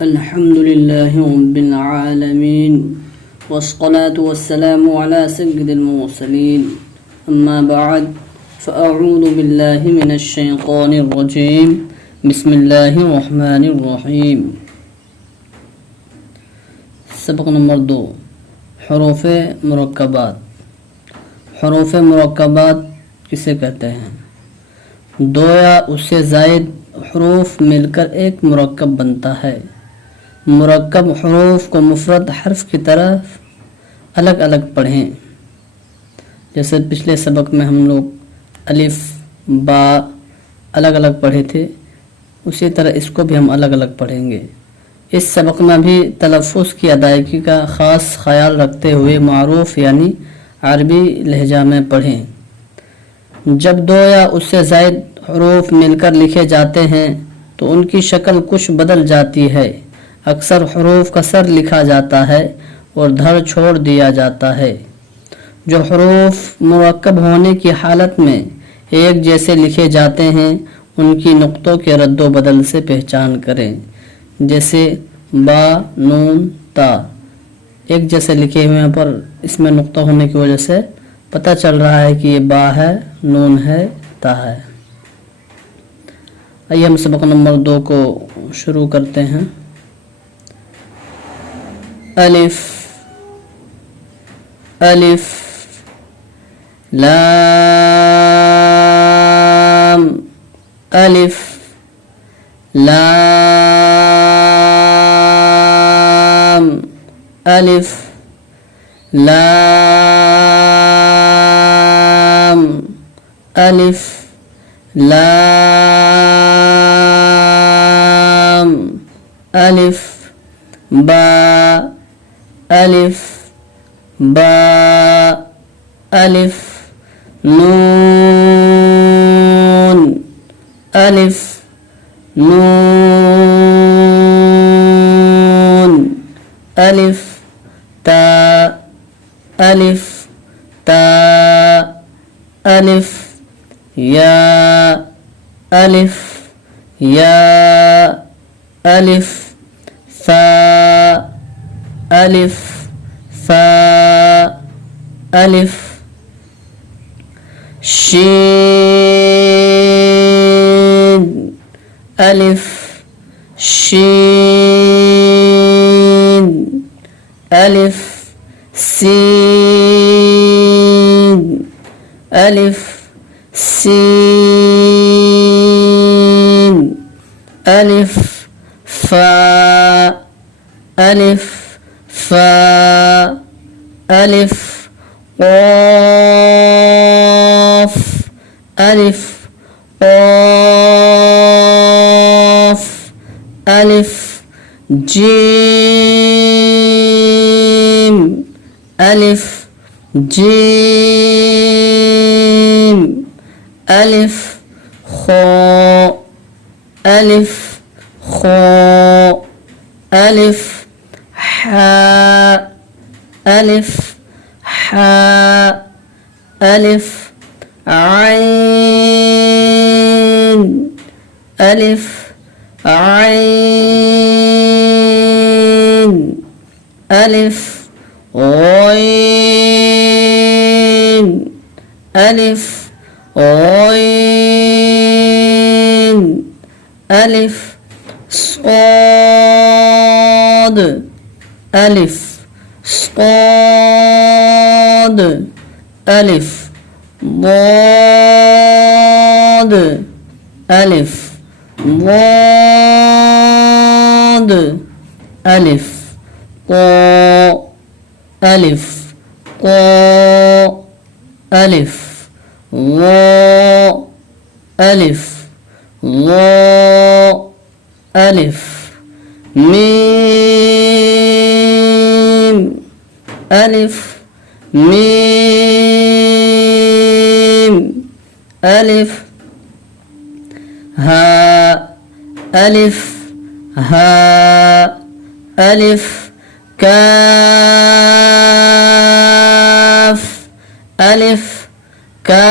الحمد لله رب العالمين، والصلاة والسلام على سيد المرسلين. أما بعد، فأعوذ بالله من الشيطان الرجيم. بسم الله الرحمن الرحيم. सबक नंबर 2, हरूफ मुरक्कबात। हरूफ मुरक्कबात किसे कहते हैं? दो या उससे ज़ायद हरूफ मिलकर एक मुरक्कब बनता है। मुरक्कब हरूफ को मुफरद हर्फ की तरफ अलग अलग पढ़ें। जैसे पिछले सबक में हम लोग अलिफ बा अलग अलग पढ़े थे, उसी तरह इसको भी हम अलग अलग पढ़ेंगे। इस सबक में भी तलफ़ुज़ की अदायगी का ख़ास ख्याल रखते हुए मारूफ़ यानी अरबी लहजा में पढ़ें। जब दो या उससे ज़ायद हरूफ मिलकर लिखे जाते हैं तो उनकी शक्ल कुछ बदल जाती है। अक्सर हरूफ का सर लिखा जाता है और धड़ छोड़ दिया जाता है। जो हरूफ मुरक्कब होने की हालत में एक जैसे लिखे जाते हैं उनकी नुक्तों के रद्दो बदल से पहचान करें। जैसे बा, नून, ता एक जैसे लिखे हुए पर इसमें नुक्ता होने की वजह से पता चल रहा है कि ये बा है, नून है, ता है। आइए हम सबक नंबर 2 को शुरू करते हैं। अलिफ, अलिफ, लाम, अलिफ, लाम, अलिफ, लाम, अलिफ, लाम, अलिफ, बा, अलिफ, बा, अलिफ, नून, अलिफ, नून, अलिफ, ता, अलिफ, ता, अलिफ, या, अलिफ, या, अलिफ, फा, अलिफ, फा, अलिफ, शीन, अलिफ, शीन, अलिफ, सीन, अलिफ, सीन, अलिफ, फा, अलिफ, फा, अलिफ, क़ाफ़, अलिफ, क़ाफ़, अलिफ, जीम, अलिफ, जीम, अलिफ, खा, अलिफ, खा, अलिफ, हा, अलिफ, हा, अलिफ, आइन, अलिफ, आइन, अलिफ, गैन, अलिफ, गैन, अलिफ, साद, अलिफ, साद, अलिफ, ضاد, अलिफ, ضاد, अलिफ, क़ा, अलिफ, क़ा, अलिफ, ग़ा, अलिफ, ग़ा, अलिफ, मीम, अलिफ, मीम, अलिफ, हा, अलिफ, हा, अलिफ, काफ, अलिफ, काफ,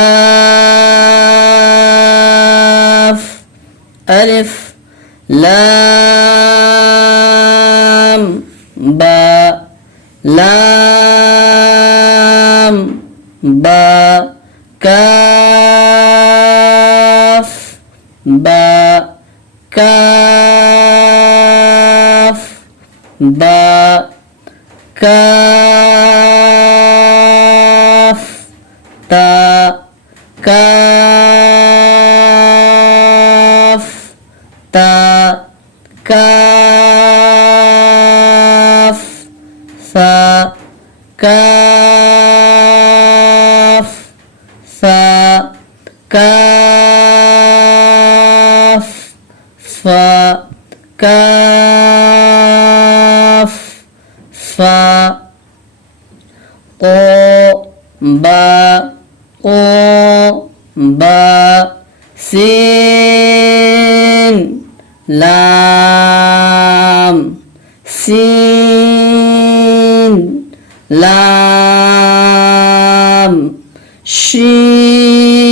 अलिफ, लाम, বা লাম বা কাফ বা কাফ বা কাফ তা কাফ তা কাফ সা কাফ সা কাফ ফা কাফ ফা ক বা ক বা সিন লাম সিন লাম শিন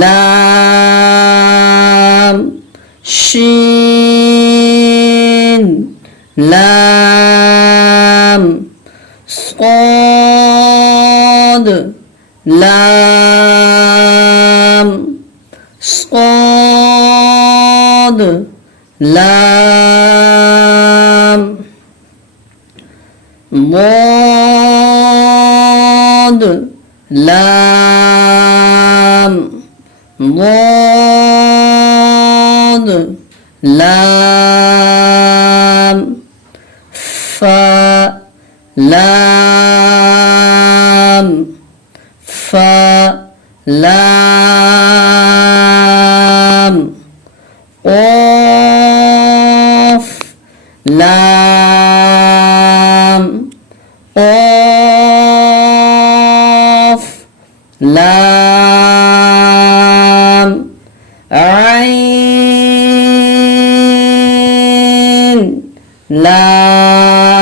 লাম শিন লাম صاد لام صاد لام ضاد لام ضاد لام فا لام فا لام قاف لام قاف لام عين لام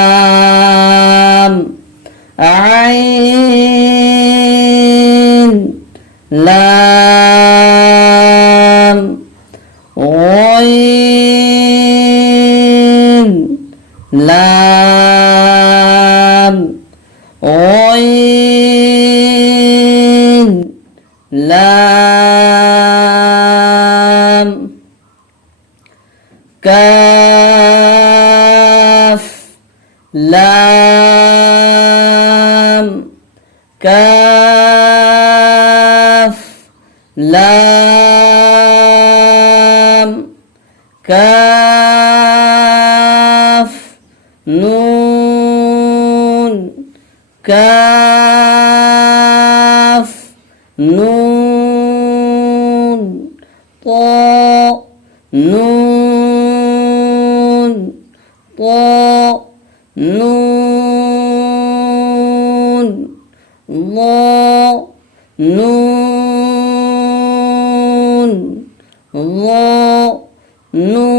عين لام غين لام غين لام كاف لام كاف لام كاف نون كاف نون طاء نون طاء نون ظاء نون ظاء نون